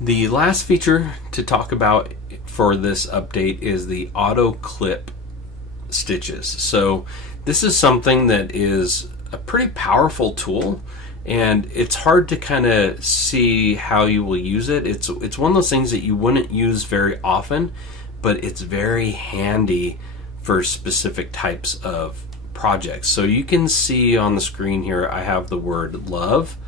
The last feature to talk about for this update is the auto clip stitches. So this is something that is a pretty powerful tool, and it's hard to kind of see how you will use it. It's one of those things that you wouldn't use very often, but it's very handy for specific types of projects. So you can see on the screen here I have the word love,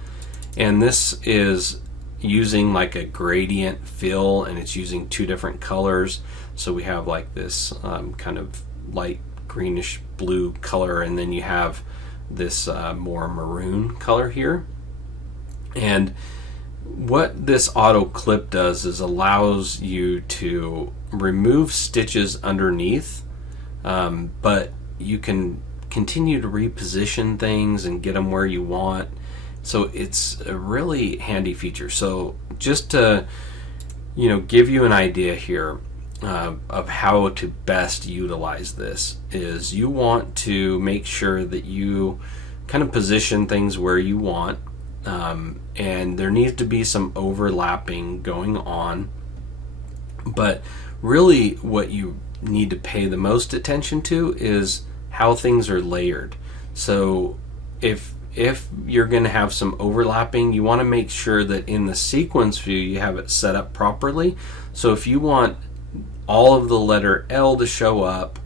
and this is using like a gradient fill, and it's using two different colors. So we have like this kind of light greenish blue color, and then you have this more maroon color here. And what this auto clip does is allows you to remove stitches underneath, but you can continue to reposition things and get them where you want. So it's a really handy feature. So just to give you an idea here of how to best utilize this, is you want to make sure that you kind of position things where you want, and there needs to be some overlapping going on. But really what you need to pay the most attention to is how things are layered. So if you're going to have some overlapping, you want to make sure that in the sequence view you have it set up properly. So if you want all of the letter L to show up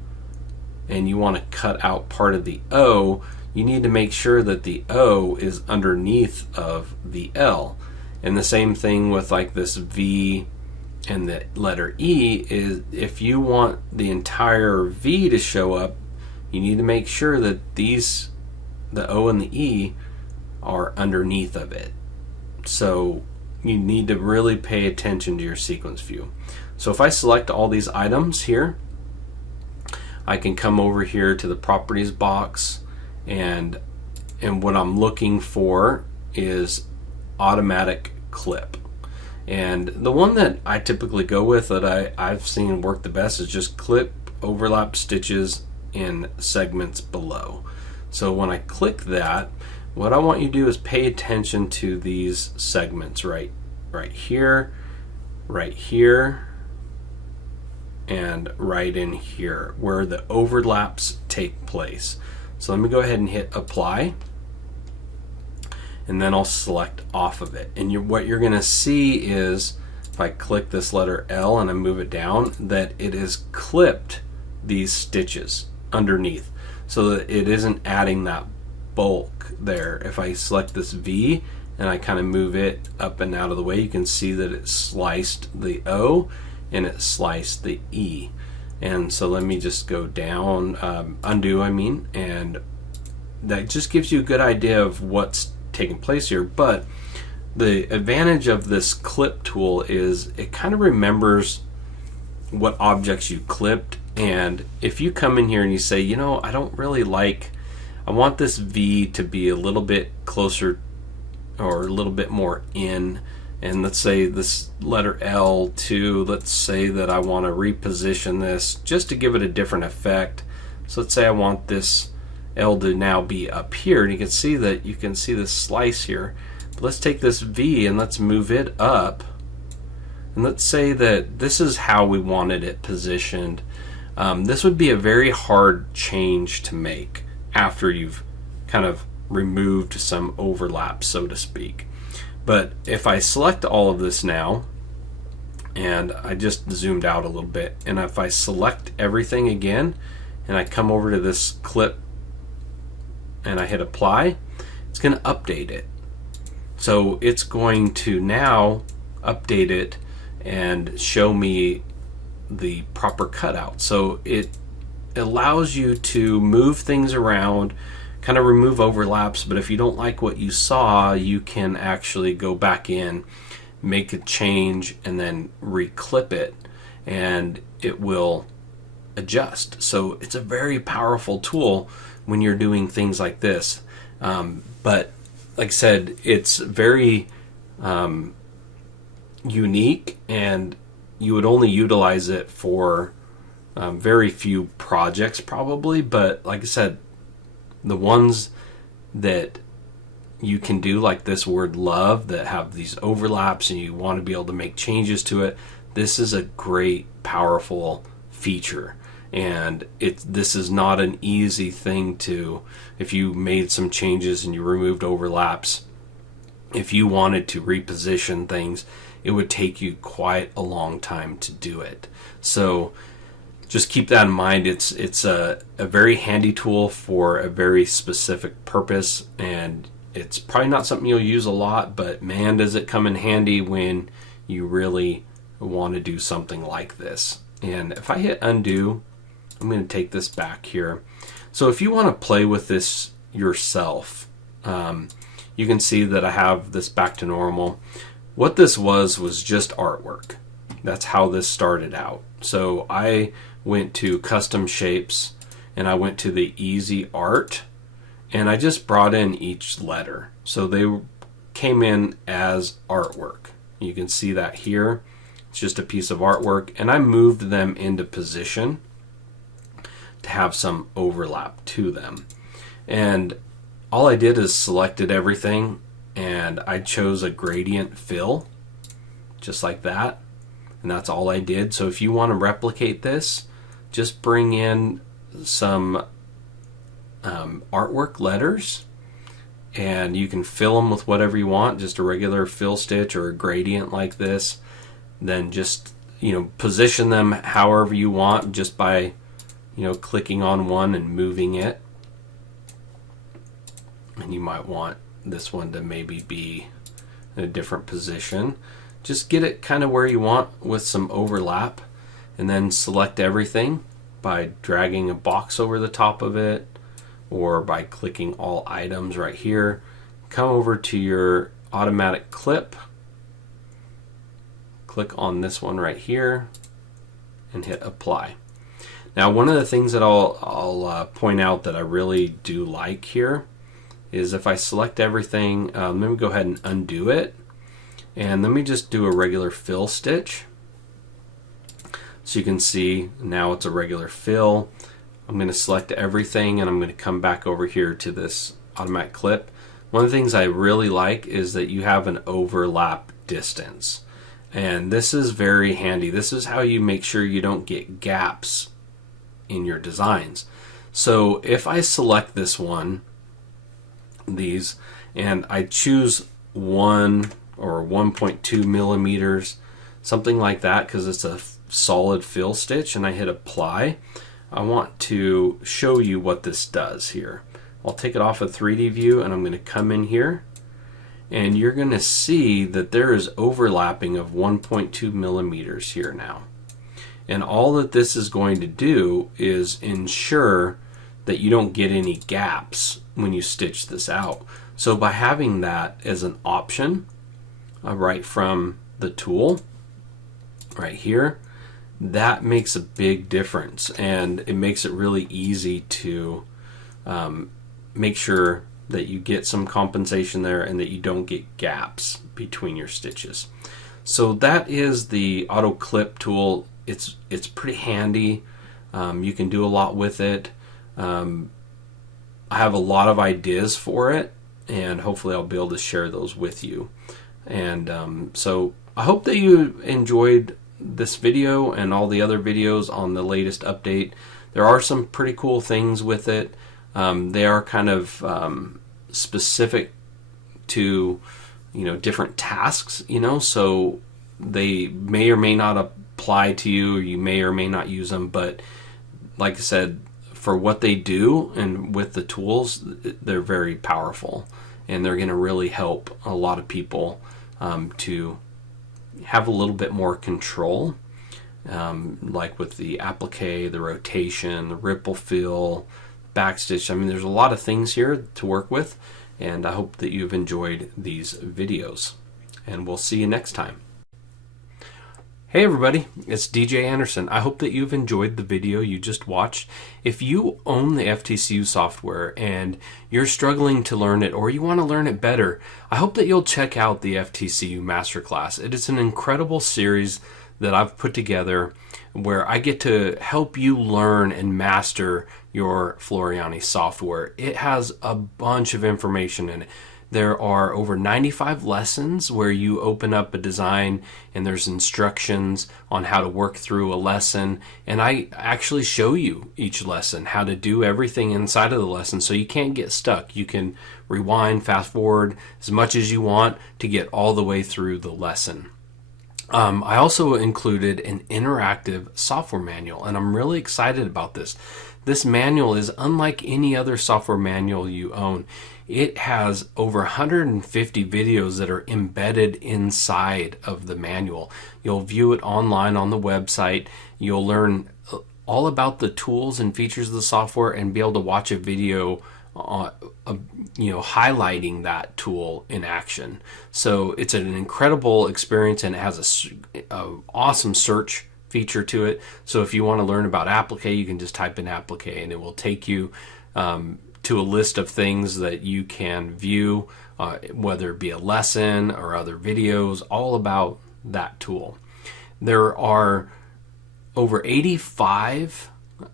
and you want to cut out part of the O, you need to make sure that the O is underneath of the L. And the same thing with like this V and the letter E, is if you want the entire V to show up, you need to make sure that the O and the E are underneath of it. So you need to really pay attention to your sequence view. So if I select all these items here, I can come over here to the properties box, and what I'm looking for is automatic clip. And the one that I typically go with, that I've seen work the best, is just clip overlap stitches in segments below. So when I click that, what I want you to do is pay attention to these segments right here, and right in here, where the overlaps take place. So let me go ahead and hit apply, and then I'll select off of it. And what you're going to see is, if I click this letter L and I move it down, that it is clipped these stitches underneath, so that it isn't adding that bulk there. If I select this V and I kind of move it up and out of the way, you can see that it sliced the O and it sliced the E. And so let me just go down, undo I mean, and that just gives you a good idea of what's taking place here. But the advantage of this clip tool is it kind of remembers what objects you clipped. And if you come in here and you say, I don't really I want this V to be a little bit closer or a little bit more in, and let's say this letter L too, let's say that I want to reposition this just to give it a different effect. So let's say I want this L to now be up here, and you can see this slice here. But let's take this V and let's move it up, and let's say that this is how we wanted it positioned. This would be a very hard change to make after you've kind of removed some overlap, so to speak. But if I select all of this now, and I just zoomed out a little bit, and if I select everything again and I come over to this clip and I hit apply, it's going to update it. So it's going to now update it and show me the proper cutout. So it allows you to move things around, kind of remove overlaps, but if you don't like what you saw, you can actually go back in, make a change, and then reclip it, and it will adjust. So it's a very powerful tool when you're doing things like this. But like I said, it's very unique, and you would only utilize it for very few projects probably. But like I said, the ones that you can do, like this word love, that have these overlaps and you want to be able to make changes to it, this is a great, powerful feature. And this is not an easy thing to, if you made some changes and you removed overlaps, if you wanted to reposition things, it would take you quite a long time to do it. So just keep that in mind. It's a very handy tool for a very specific purpose, and it's probably not something you'll use a lot, but man, does it come in handy when you really want to do something like this. And if I hit undo, I'm going to take this back here. So if you want to play with this yourself, you can see that I have this back to normal. What this was just artwork. That's how this started out. So I went to custom shapes and I went to the easy art, and I just brought in each letter. So they came in as artwork. You can see that here. It's just a piece of artwork, and I moved them into position to have some overlap to them. And all I did is selected everything, and I chose a gradient fill, just like that. And that's all I did. So if you want to replicate this, just bring in some artwork letters, and you can fill them with whatever you want, just a regular fill stitch or a gradient like this. Then just, position them however you want, just by, clicking on one and moving it. And you might want this one to maybe be in a different position. Just get it kind of where you want with some overlap, and then select everything by dragging a box over the top of it, or by clicking all items right here. Come over to your automatic clip, click on this one right here, and hit apply. Now, one of the things that I'll point out that I really do like here is if I select everything, let me go ahead and undo it, and let me just do a regular fill stitch. So you can see now it's a regular fill. I'm going to select everything, and I'm going to come back over here to this automatic clip. One of the things I really like is that you have an overlap distance, and this is very handy. This is how you make sure you don't get gaps in your designs. So if I select this one, these, and I choose 1 or 1.2 millimeters, something like that, because it's a solid fill stitch, and I hit apply, I want to show you what this does here. I'll take it off of 3D view, and I'm going to come in here, and you're going to see that there is overlapping of 1.2 millimeters here now. And all that this is going to do is ensure that you don't get any gaps when you stitch this out. So by having that as an option right from the tool right here, that makes a big difference, and it makes it really easy to make sure that you get some compensation there and that you don't get gaps between your stitches. So that is the auto clip tool. It's pretty handy. You can do a lot with it. I have a lot of ideas for it, and hopefully I'll be able to share those with you. And so I hope that you enjoyed this video and all the other videos on the latest update. There are some pretty cool things with it. They are kind of specific to different tasks, so they may or may not apply to you, or you may or may not use them, but like I said, for what they do and with the tools, they're very powerful, and they're going to really help a lot of people to have a little bit more control, like with the applique, the rotation, the ripple fill, backstitch. I mean, there's a lot of things here to work with, and I hope that you've enjoyed these videos, and we'll see you next time. Hey everybody, it's DJ Anderson. I hope that you've enjoyed the video you just watched. If you own the FTC-U software and you're struggling to learn it, or you want to learn it better, I hope that you'll check out the FTC-U Masterclass. It is an incredible series that I've put together where I get to help you learn and master your Floriani software. It has a bunch of information in it. There are over 95 lessons where you open up a design and there's instructions on how to work through a lesson. And I actually show you each lesson, how to do everything inside of the lesson so you can't get stuck. You can rewind, fast forward as much as you want to get all the way through the lesson. I also included an interactive software manual, and I'm really excited about this. This manual is unlike any other software manual you own. It has over 150 videos that are embedded inside of the manual. You'll view it online on the website. You'll learn all about the tools and features of the software and be able to watch a video highlighting that tool in action. So it's an incredible experience, and it has a awesome search feature to it. So if you want to learn about Applique, you can just type in Applique and it will take you to a list of things that you can view, whether it be a lesson or other videos, all about that tool. There are over 85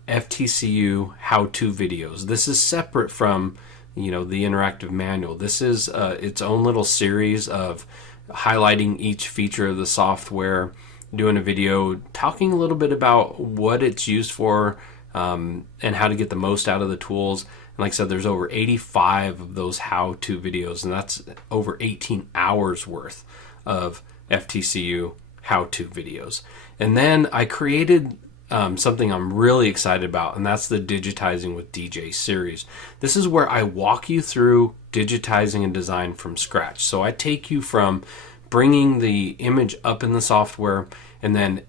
FTC-U how-to videos. This is separate from the interactive manual. This is its own little series of highlighting each feature of the software, doing a video talking a little bit about what it's used for, and how to get the most out of the tools. And like I said, there's over 85 of those how-to videos, and that's over 18 hours worth of FTC-U how-to videos. And then I created something I'm really excited about, and that's the Digitizing with DJ series. This is where I walk you through digitizing a design from scratch. So I take you from bringing the image up in the software and then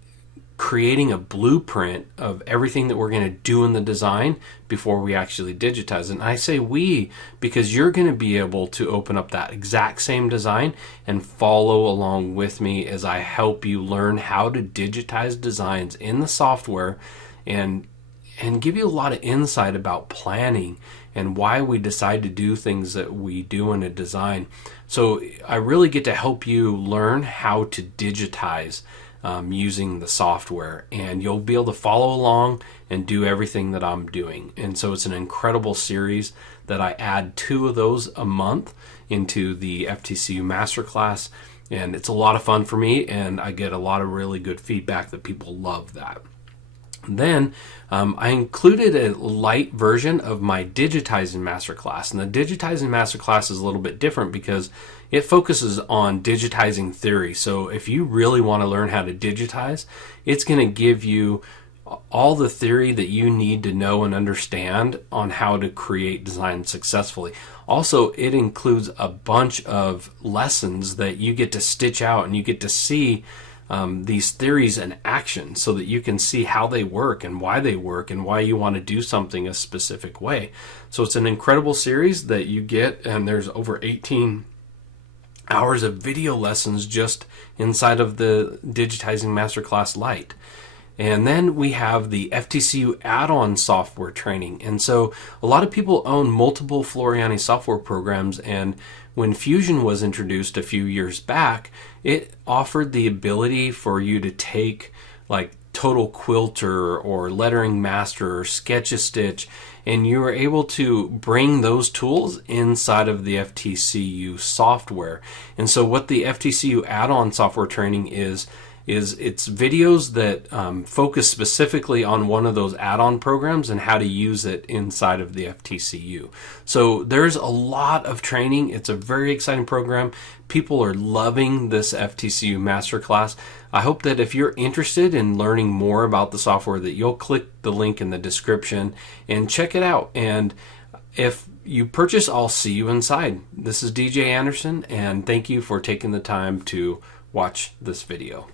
creating a blueprint of everything that we're going to do in the design before we actually digitize it. And I say we because you're going to be able to open up that exact same design and follow along with me as I help you learn how to digitize designs in the software and give you a lot of insight about planning and why we decide to do things that we do in a design. So I really get to help you learn how to digitize using the software, and you'll be able to follow along and do everything that I'm doing. And so it's an incredible series that I add 2 of those a month into the FTCU Masterclass, and it's a lot of fun for me, and I get a lot of really good feedback that people love that. Then I included a light version of my Digitizing Masterclass, and the Digitizing Masterclass is a little bit different because it focuses on digitizing theory. So if you really want to learn how to digitize, it's going to give you all the theory that you need to know and understand on how to create design successfully. Also, it includes a bunch of lessons that you get to stitch out, and you get to see these theories in action so that you can see how they work and why you want to do something a specific way. So it's an incredible series that you get, and there's over 18 hours of video lessons just inside of the Digitizing Masterclass Lite. And then we have the FTC-U add-on software training. And so a lot of people own multiple Floriani software programs, and when Fusion was introduced a few years back, it offered the ability for you to take like Total Quilter or Lettering Master or Sketch-a-Stitch, and you were able to bring those tools inside of the FTC-U software. And so what the FTC-U add-on software training is it's videos that focus specifically on one of those add-on programs and how to use it inside of the FTC-U. So there's a lot of training. It's a very exciting program. People are loving this FTC-U Masterclass. I hope that if you're interested in learning more about the software, that you'll click the link in the description and check it out. And if you purchase, I'll see you inside. This is DJ Anderson, and thank you for taking the time to watch this video.